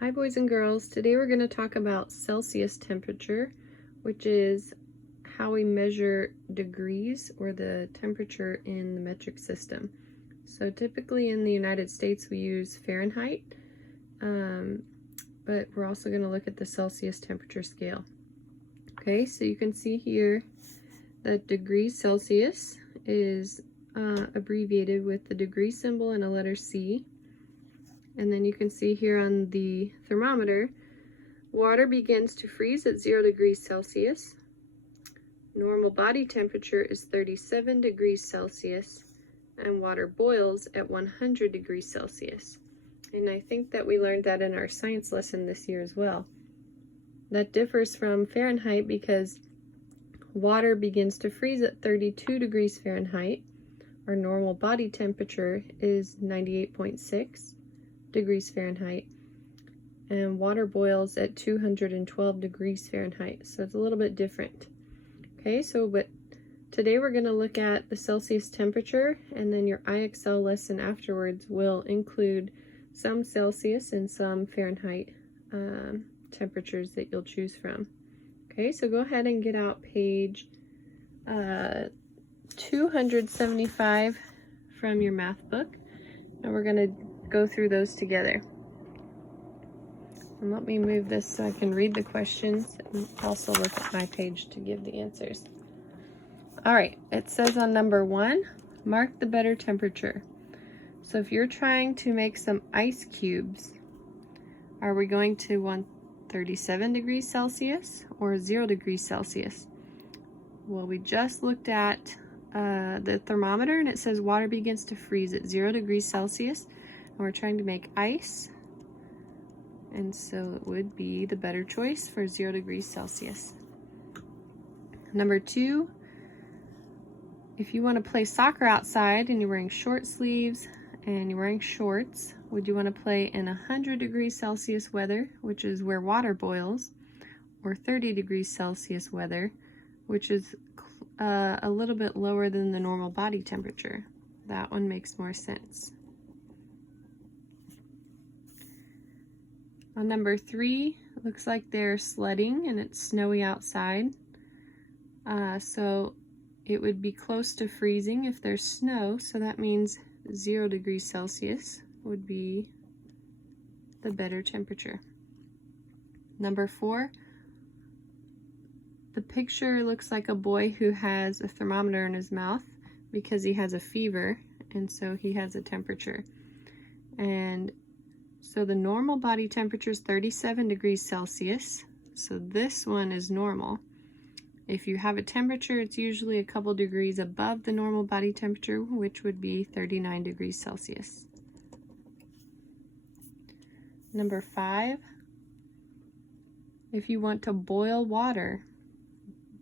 Hi boys and girls, today we're going to talk about Celsius temperature, which is how we measure degrees or the temperature in the metric system. So typically in the United States we use Fahrenheit, but we're also going to look at the Celsius temperature scale. Okay, so you can see here that degrees Celsius is abbreviated with the degree symbol and a letter C. And then you can see here on the thermometer, water begins to freeze at 0 degrees Celsius. Normal body temperature is 37 degrees Celsius, and water boils at 100 degrees Celsius. And I think that we learned that in our science lesson this year as well. That differs from Fahrenheit because water begins to freeze at 32 degrees Fahrenheit. Our normal body temperature is 98.6 degrees Fahrenheit, and water boils at 212 degrees Fahrenheit, so it's a little bit different. Okay, but today we're going to look at the Celsius temperature, and then your IXL lesson afterwards will include some Celsius and some Fahrenheit temperatures that you'll choose from. Okay, so go ahead and get out page 275 from your math book, and we're going to go through those together. And let me move this so I can read the questions and also look at my page to give the answers. All right, it says on number 1, mark the better temperature. So if you're trying to make some ice cubes, are we going to want 37 degrees Celsius or 0 degrees Celsius? Well, we just looked at the thermometer, and it says water begins to freeze at 0 degrees Celsius. We're trying to make ice, and so it would be the better choice for 0 degrees Celsius. Number 2, if you want to play soccer outside and you're wearing short sleeves and you're wearing shorts, would you want to play in 100 degrees Celsius weather, which is where water boils, or 30 degrees Celsius weather, which is a little bit lower than the normal body temperature? That one makes more sense. On number 3, it looks like they're sledding and it's snowy outside. So it would be close to freezing if there's snow, so that means 0 degrees Celsius would be the better temperature. Number 4, the picture looks like a boy who has a thermometer in his mouth because he has a fever, and so he has a temperature. And so the normal body temperature is 37 degrees Celsius, so this one is normal. If you have a temperature, it's usually a couple degrees above the normal body temperature, which would be 39 degrees Celsius. Number 5, if you want to boil water,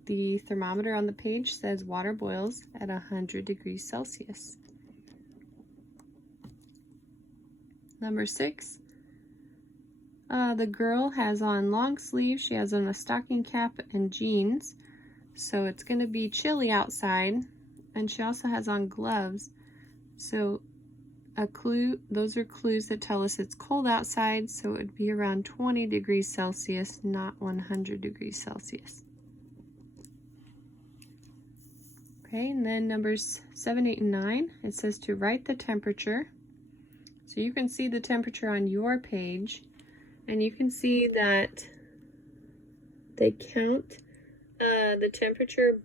the thermometer on the page says water boils at 100 degrees Celsius. Number 6, the girl has on long sleeves, she has on a stocking cap and jeans, so it's going to be chilly outside, and she also has on gloves, so those are clues that tell us it's cold outside, so it would be around 20 degrees Celsius, not 100 degrees Celsius. Okay, and then numbers 7, 8, and 9, it says to write the temperature. So you can see the temperature on your page, and you can see that they count the temperature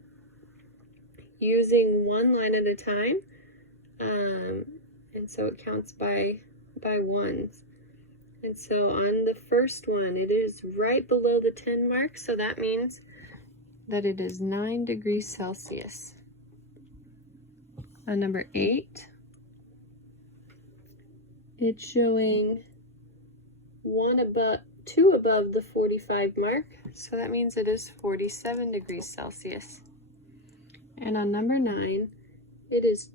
using one line at a time, and so it counts by ones. And so on the first one, it is right below the 10 mark, so that means that it is 9 degrees Celsius. On number 8, it's showing 2 above the 45 mark, so that means it is 47 degrees Celsius. And on number 9, it is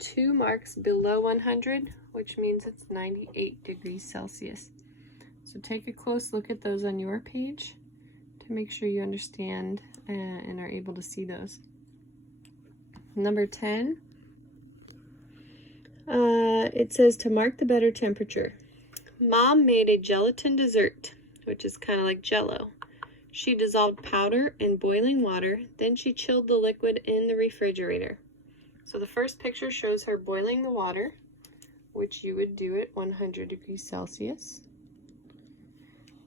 2 marks below 100, which means it's 98 degrees Celsius. So take a close look at those on your page to make sure you understand and are able to see those. Number 10, it says to mark the better temperature. Mom made a gelatin dessert, which is kind of like Jell-O. She dissolved powder in boiling water, then she chilled the liquid in the refrigerator. So the first picture shows her boiling the water, which you would do at 100 degrees Celsius.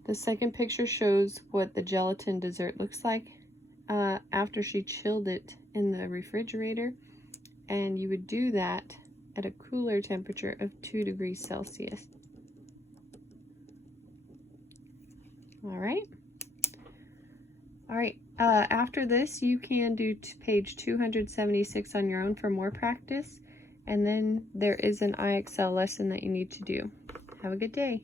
The second picture shows what the gelatin dessert looks like after she chilled it in the refrigerator, and you would do that at a cooler temperature of 2 degrees Celsius. All right. After this, you can do page 276 on your own for more practice, and then there is an IXL lesson that you need to do. Have a good day.